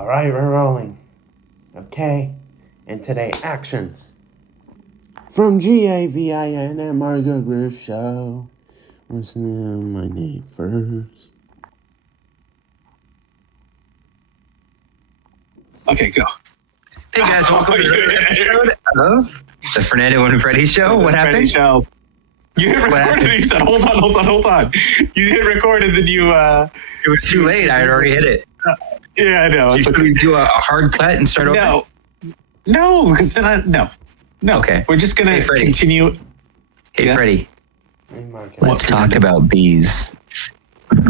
All right, we're rolling. Okay. And today, actions. From Gavin Margo Gru show. What's my name first? Okay, go. Hey guys, welcome to the episode of the Fernando and Freddie show. What happened? Show. You hit record and you said, hold on. You hit record and then you... It was too late. I had already hit it. Yeah, I know. Should we do a hard cut and start over? No, because then No. Okay. We're just going to continue. Hey, yeah. Freddie. Let's talk about bees. I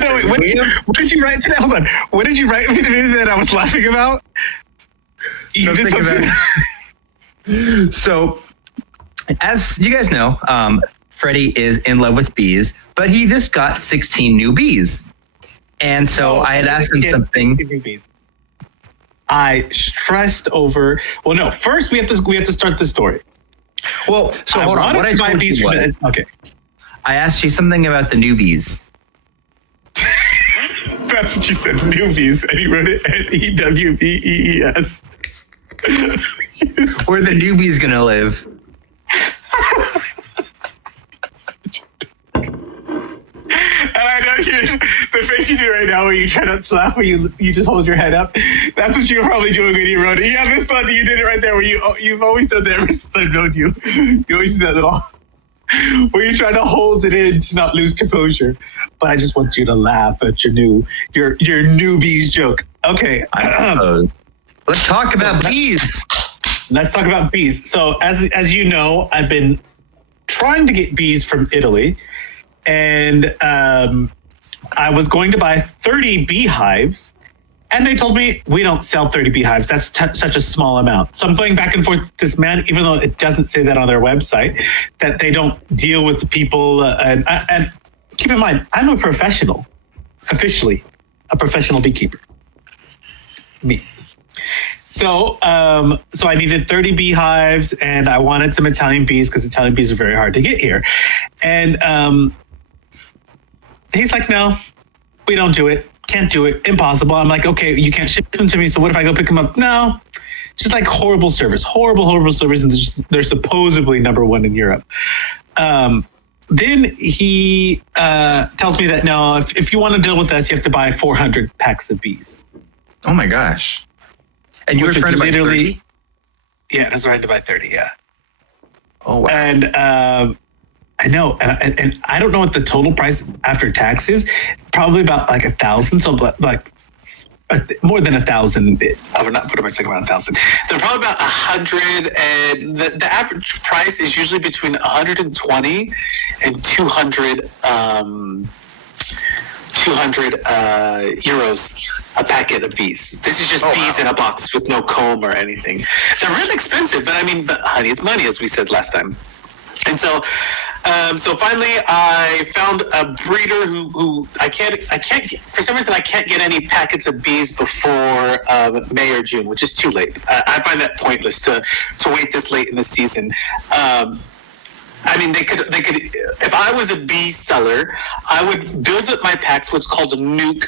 know. Wait, what did you write today? Hold on. What did you write me today that I was laughing about? You did something. So, as you guys know, Freddie is in love with bees, but he just got 16 new bees. And so I had asked him something. I stressed over. Well, no. First, we have to start the story. Well, so hold on. What I told you was, okay. I asked you something about the newbies. That's what you said, newbies, and you wrote it N-E-W-B-E-E-S. Where the newbies gonna live? And I know the face you do right now where you try not to laugh, where you just hold your head up. That's what you were probably doing when you wrote it. Yeah, this one, you did it right there where you've always done that ever since I've known you. You always do that little... where you try to hold it in to not lose composure. But I just want you to laugh at your newbies joke. Okay. Let's talk about bees. Let's talk about bees. So as you know, I've been trying to get bees from Italy, and I was going to buy 30 beehives, and they told me we don't sell 30 beehives. That's such a small amount. So I'm going back and forth with this man, even though it doesn't say that on their website, that they don't deal with people. And keep in mind, I'm a professional, officially a professional beekeeper. Me. So I needed 30 beehives, and I wanted some Italian bees because Italian bees are very hard to get here. And he's like, no, we don't do it. Can't do it. Impossible. I'm like, okay, you can't ship them to me. So what if I go pick them up? No, just like horrible service. And they're supposedly number one in Europe. Then he tells me that, no, if you want to deal with us, you have to buy 400 packs of bees. Oh my gosh. And you were trying to buy 30? Yeah, I was trying to buy 30, yeah. Oh, wow. And I know, and I don't know what the total price after tax is. Probably about like 1,000. So like more than 1,000. I would not put myself around 1,000. They're probably about 100, and the average price is usually between 120 and 200 euros a packet of bees. This is just bees in a box with no comb or anything. They're really expensive, but I mean, honey is money, as we said last time. And so finally I found a breeder who I can't for some reason I can't get any packets of bees before May or June, which is too late. I find that pointless to wait this late in the season. I mean, they could. If I was a bee seller, I would build up my packs, what's called a nuke.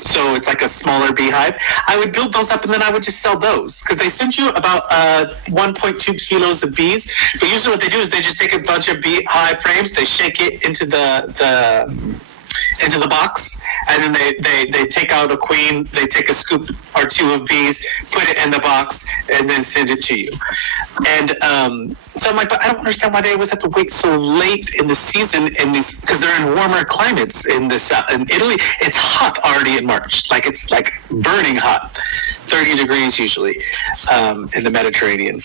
So it's like a smaller beehive. I would build those up, and then I would just sell those because they send you about 1.2 kilos of bees. But usually, what they do is they just take a bunch of beehive frames, they shake it into the box, and then they take out a queen, they take a scoop or two of bees, put it in the box, and then send it to you. And so I'm like, but I don't understand why they always have to wait so late in the season because they're in warmer climates in Italy. It's hot already in March, like it's like burning hot, 30 degrees usually in the Mediterranean.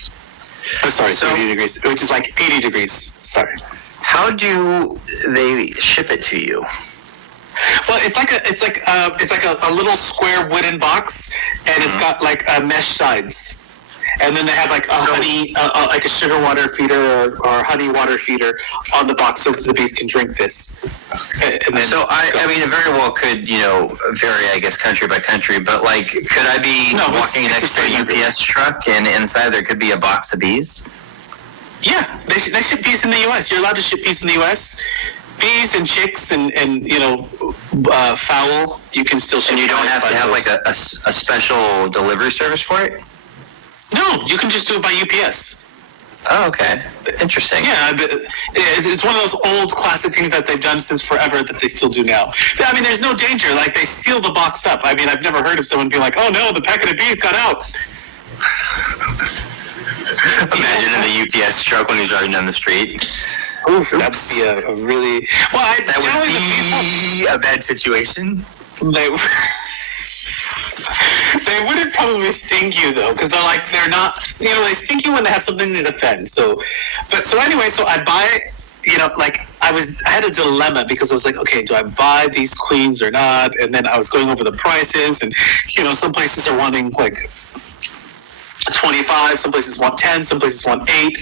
Oh, sorry, 30 degrees, which is like 80 degrees. Sorry. How do they ship it to you? Well, it's like a little square wooden box, and it's got like mesh sides. And then they have like honey, like a sugar water feeder or honey water feeder on the box so that the bees can drink this. And then I mean, it very well could, vary, I guess, country by country. But like, could I be walking next to a UPS truck and inside there could be a box of bees? Yeah, they ship bees in the U.S. You're allowed to ship bees in the U.S. bees and chicks and fowl, you can still ship. And you don't by have to have post. like a special delivery service for it? No, you can just do it by UPS. Oh, okay. Interesting. Yeah, it's one of those old classic things that they've done since forever that they still do now. But, I mean, there's no danger. Like, they seal the box up. I mean, I've never heard of someone being like, oh, no, the packet of bees got out. Imagine in the UPS truck when he's driving down the street. Oof, that would be a really... Well, That would be a bad situation. They wouldn't probably sting you though, because they're not, they sting you when they have something to defend. So anyway, so I buy, I had a dilemma because I was like, okay, do I buy these queens or not? And then I was going over the prices, and some places are wanting like 25, some places want 10, some places want 8.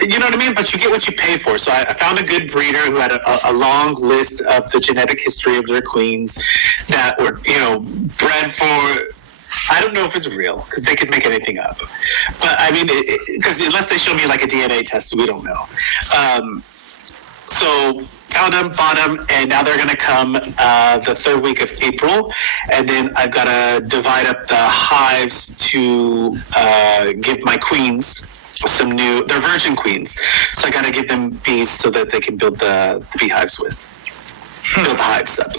You know what I mean? But you get what you pay for. So I found a good breeder who had a long list of the genetic history of their queens that were, bred for... I don't know if it's real, because they could make anything up. But, I mean, because unless they show me, like, a DNA test, we don't know. So found them, bought them, and now they're going to come the third week of April. And then I've got to divide up the hives to give my queens they're virgin queens. So I got to give them bees so that they can build the beehives with. Build the hives up.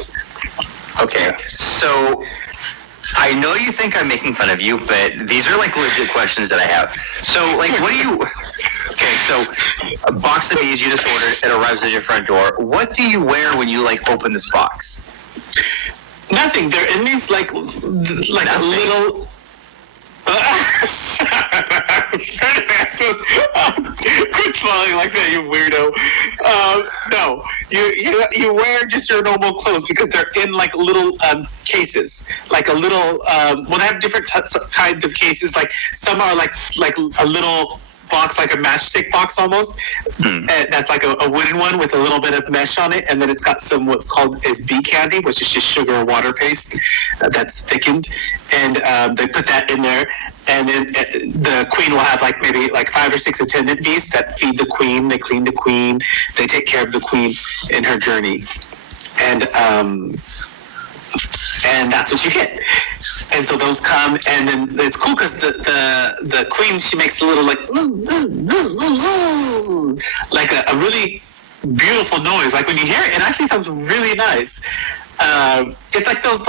Okay, so I know you think I'm making fun of you, but these are like legit questions that I have. So, like, what do you... Okay, so a box of bees you just ordered, it arrives at your front door. What do you wear when you, like, open this box? Nothing. They're in these, like a little... Quit smiling like that, you weirdo. No, you wear just your normal clothes because they're in like little cases, like a little. Well, they have different kinds of cases. Like some are like a little box, like a matchstick box almost. That's like a wooden one with a little bit of mesh on it, and then it's got some what's called is bee candy, which is just sugar or water paste that's thickened, and they put that in there. And then the queen will have like maybe like 5 or 6 attendant bees that feed the queen, they clean the queen, they take care of the queen in her journey, and that's what you get. And so those come, and then it's cool because the queen, she makes a little like a really beautiful noise. Like when you hear it, it actually sounds really nice. It's like those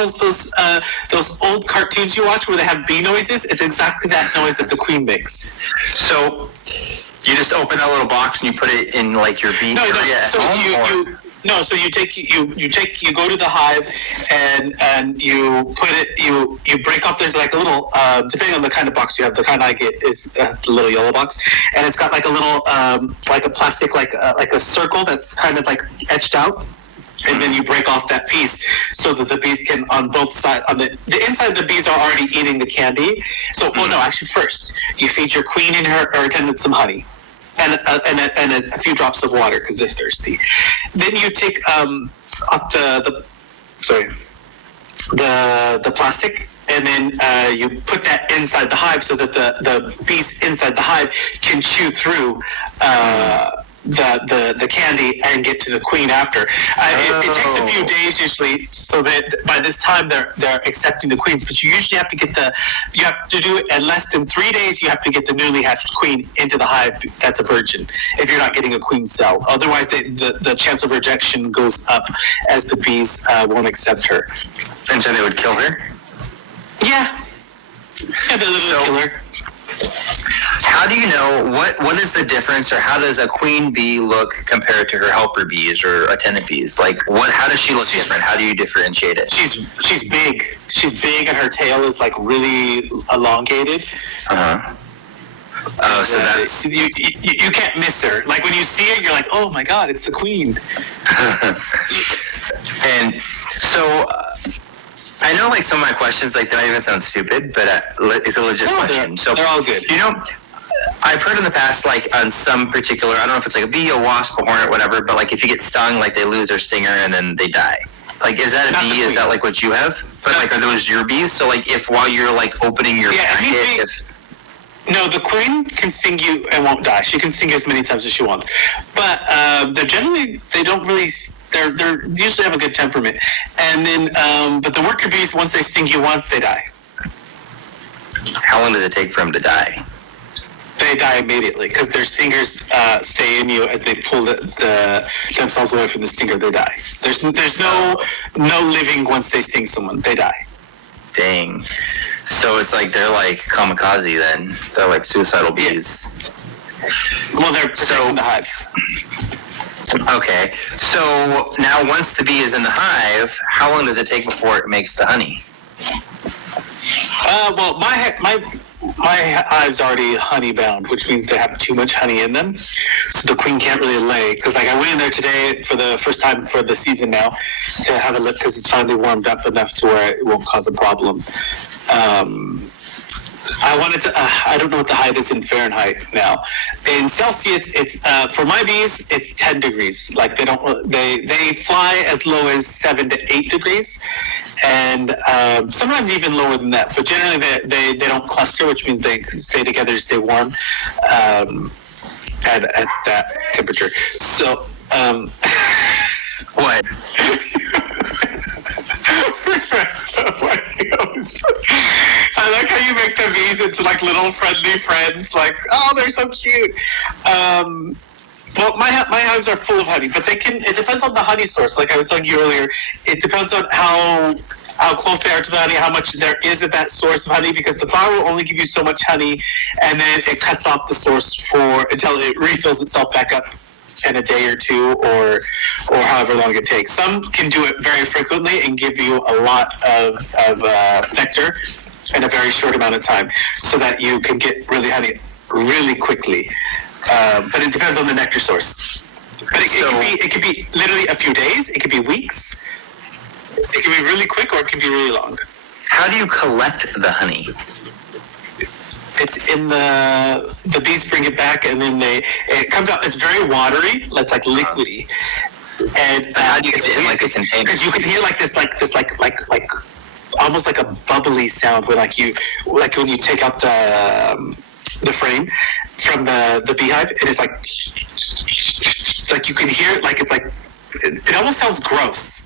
old cartoons you watch where they have bee noises. It's exactly that noise that the queen makes. So you just open that little box and you put it in like your bee area at home? So you go to the hive and you put it, you break off, there's like a little, depending on the kind of box you have, the kind I get is the little yellow box, and it's got like a little, like a plastic, like a circle that's kind of like etched out. And then you break off that piece so that the bees can, on both sides, on the inside, the bees are already eating the candy. So, well, no, actually, first you feed your queen and her attendant some honey, and a few drops of water because they're thirsty. Then you take off the plastic, and then you put that inside the hive so that the bees inside the hive can chew through the candy and get to the queen after. It takes a few days usually, so that by this time they're accepting the queens. But you usually have to you have to do it in less than 3 days. You have to get the newly hatched queen into the hive that's a virgin. If you're not getting a queen cell, otherwise the chance of rejection goes up as the bees won't accept her. And so they would kill her? Yeah, they literally kill her. How do you know what is the difference, or how does a queen bee look compared to her helper bees or attendant bees? Like how does she look different? How do you differentiate it? She's big. She's big, and her tail is like really elongated. Oh, so that's you can't miss her. Like when you see it, you're like, oh my god, it's the queen. And so. I know, like, some of my questions, like, they don't even sound stupid, but it's a legit question. So they're all good. You know, I've heard in the past, like, on some particular, I don't know if it's like a bee, a wasp, a hornet, whatever, but, like, if you get stung, like, they lose their stinger and then they die. Like, is that a bee? Is that, like, what you have? But, like, are those your bees? So, like, if while you're, like, opening your packet, No, the queen can sting you and won't die. She can sting you as many times as she wants. But they're generally, they don't really They're usually have a good temperament. And then, but the worker bees, once they sting you once, they die. How long does it take for them to die? They die immediately because their stingers stay in you as they pull themselves away from the stinger. They die. There's no living once they sting someone. They die. Dang. So it's like they're like kamikaze then. They're like suicidal bees. Well, they're protecting the hive. Okay. So now once the bee is in the hive, how long does it take before it makes the honey? Well, my hive's already honey bound, which means they have too much honey in them, so the queen can't really lay. Because like I went in there today for the first time for the season now to have a look because it's finally warmed up enough to where it won't cause a problem. I wanted to. I don't know what the height is in Fahrenheit now. In Celsius, it's for my bees, it's 10 degrees. Like they fly as low as 7 to 8 degrees, and sometimes even lower than that. But generally, they don't cluster, which means they stay together, stay warm at that temperature. So What? I like how you make the bees into like little friendly friends. Like, oh, they're so cute. Well, my hives are full of honey, but it depends on the honey source. Like I was telling you earlier, it depends on how close they are to the honey, how much there is of that source of honey, because the flower will only give you so much honey, and then it cuts off the source until it refills itself back up in a day or two, or however long it takes. Some can do it very frequently and give you a lot of nectar in a very short amount of time, so that you can get really honey really quickly. But it depends on the nectar source. But it could be literally a few days. It could be weeks. It can be really quick, or it can be really long. How do you collect the honey? It's in the bees bring it back, and then it comes out. It's very watery. It's like liquidy. And how do you get it in like a container? Because you can hear like almost like a bubbly sound where like when you take out the frame from the beehive, it is like it's like you can hear it like it almost sounds gross.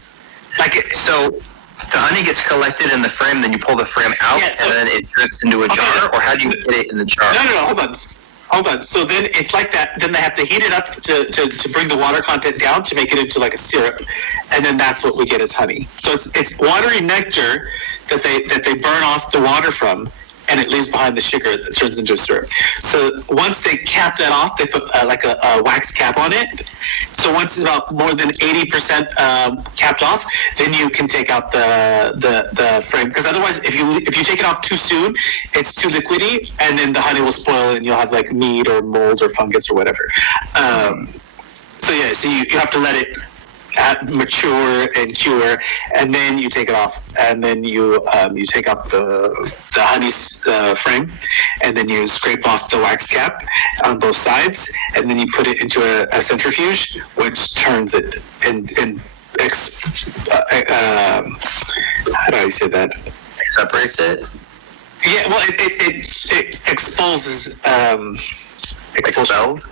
So the honey gets collected in the frame, then you pull the frame out, and then it drips into a jar, or how do you get it in the jar? No, hold on. So then it's like that. Then they have to heat it up to bring the water content down to make it into like a syrup, and then that's what we get as honey. So it's watery nectar that they burn off the water from, and it leaves behind the sugar that turns into a syrup. So once they cap that off, they put like a wax cap on it. So once it's about more than 80% capped off, then you can take out the frame. Because otherwise, if you take it off too soon, it's too liquidy, and then the honey will spoil, and you'll have like mead or mold or fungus or whatever. So you have to let it mature and cure, and then you take it off, and then you take out the honey frame, and then you scrape off the wax cap on both sides, and then you put it into a centrifuge, which turns it and how do I say that? Separates it. Yeah, well, it exposes. Expels?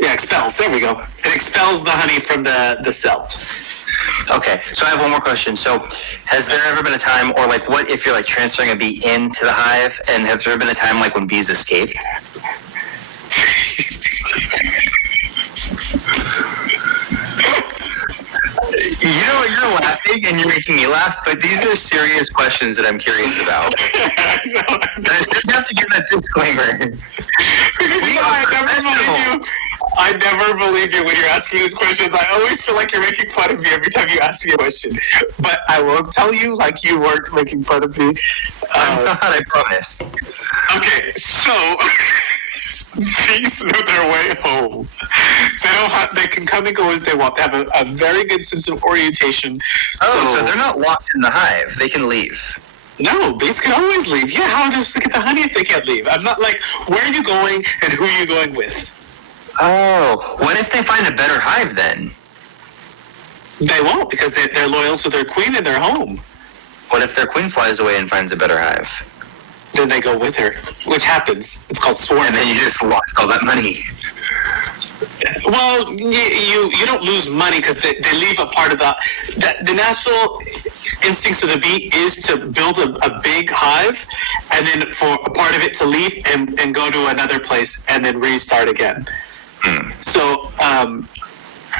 Expels. There we go. It expels the honey from the cell. Okay, so I have one more question. So, has there ever been a time, or like, what if you're like transferring a bee into the hive, and has there ever been a time like when bees escaped? You're laughing and you're making me laugh, but these are serious questions that I'm curious about. I just have to give that disclaimer. Because I never believe you when you're asking me these questions. I always feel like you're making fun of me every time you ask me a question. But I won't tell you like you weren't making fun of me. I'm not, I promise. Okay, so bees know their way home. They can come and go as they want. They have a very good sense of orientation. So they're not locked in the hive. They can leave. No, bees can always leave. Yeah, how are they supposed to get the honey if they can't leave? I'm not like, where are you going and who are you going with? Oh, what if they find a better hive then? They won't, because they're loyal to their queen and their home. What if their queen flies away and finds a better hive? Then they go with her, which happens. It's called swarming. And then you just lost all that money. Well, you don't lose money because they leave a part of the natural instincts of the bee is to build a big hive, and then for a part of it to leave and go to another place and then restart again. So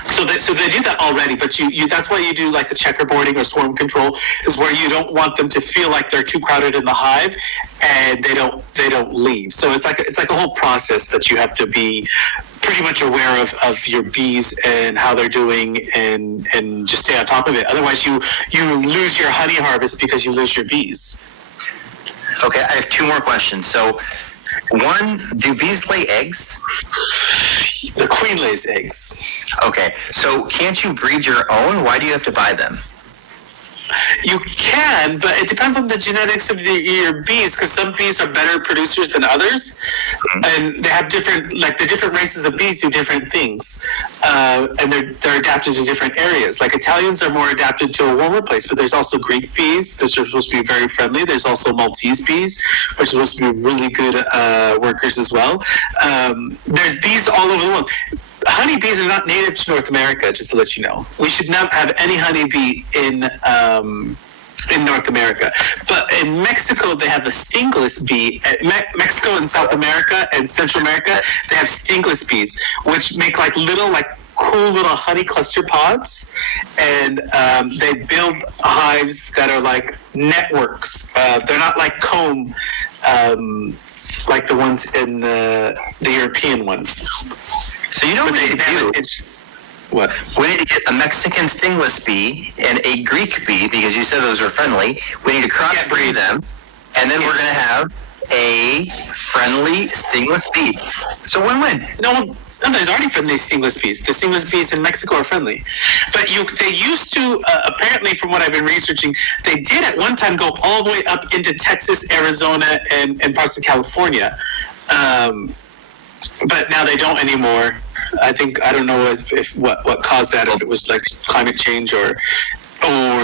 so they do that already, but you that's why you do like a checkerboarding or swarm control, is where you don't want them to feel like they're too crowded in the hive and they don't leave. So it's like a whole process that you have to be pretty much aware of your bees and how they're doing and just stay on top of it. Otherwise you lose your honey harvest because you lose your bees. Okay, I have two more questions. So, one, do bees lay eggs? The queen lays eggs. Okay, so can't you breed your own? Why do you have to buy them? You can, but it depends on the genetics of your bees, because some bees are better producers than others, and they have different, like the different races of bees do different things, and they're adapted to different areas. Like Italians are more adapted to a warmer place, but there's also Greek bees that are supposed to be very friendly. There's also Maltese bees, which are supposed to be really good workers as well. There's bees all over the world. Honeybees are not native to North America, just to let you know. We should not have any honeybee in North America. But in Mexico, they have a stingless bee. Mexico and South America and Central America, they have stingless bees, which make like cool little honey cluster pods, and they build hives that are like networks. They're not like comb, like the ones in the European ones. So you know what we need to do? What? We need to get a Mexican stingless bee and a Greek bee, because you said those were friendly. We need to crossbreed them, and then we're going to have a friendly stingless bee. So win-win. No, there's already friendly stingless bees. The stingless bees in Mexico are friendly. But they used to, apparently from what I've been researching, they did at one time go all the way up into Texas, Arizona, and parts of California. But now they don't anymore. I don't know if what caused that, if it was like climate change or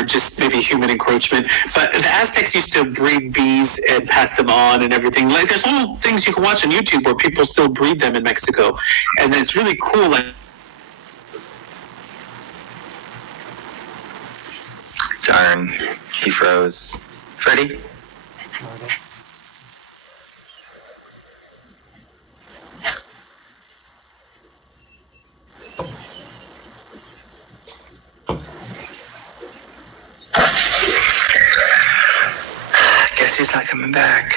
just maybe human encroachment. But the Aztecs used to breed bees and pass them on and everything. Like there's whole things you can watch on YouTube where people still breed them in Mexico, and it's really cool. Like, darn, he froze. Freddie? Guess he's not coming back.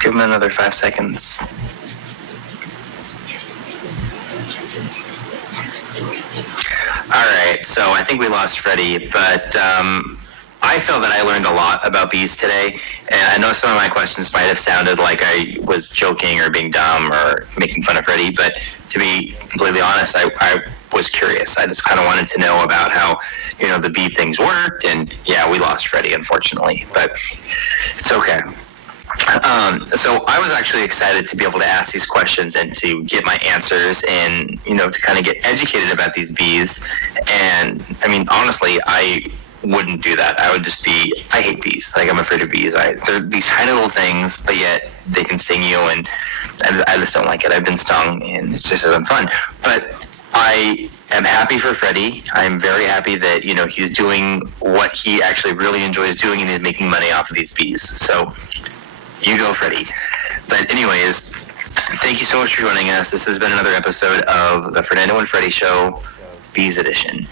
Give him another 5 seconds. All right, so I think we lost Freddie, but I feel that I learned a lot about bees today, and I know some of my questions might have sounded like I was joking or being dumb or making fun of Freddie, but to be completely honest, I was curious. I just kind of wanted to know about how, the bee things worked, and yeah, we lost Freddie, unfortunately, but it's okay. So I was actually excited to be able to ask these questions and to get my answers and, to kind of get educated about these bees. And I mean, honestly, I wouldn't do that. I would just I hate bees. Like, I'm afraid of bees. They're these tiny little things, but yet they can sting you, and I just don't like it. I've been stung, and it just isn't fun. But I am happy for Freddie. I'm very happy that, he's doing what he actually really enjoys doing, and is making money off of these bees. So you go, Freddie. But anyways, thank you so much for joining us. This has been another episode of the Fernando and Freddie Show, Bees Edition.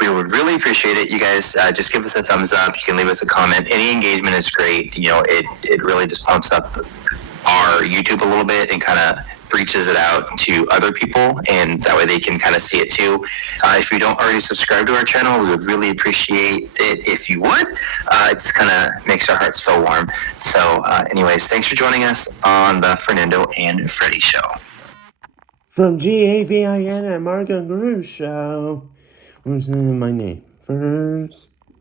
We would really appreciate it. You guys just give us a thumbs up. You can leave us a comment. Any engagement is great. It really just pumps up our YouTube a little bit and kind of reaches it out to other people, and that way they can kind of see it too. If you don't already subscribe to our channel, we would really appreciate it if you would. It just kind of makes our hearts feel warm. So anyways, thanks for joining us on the Fernando and Freddie Show. From Gavin Margo Gru Show. What's my name? First.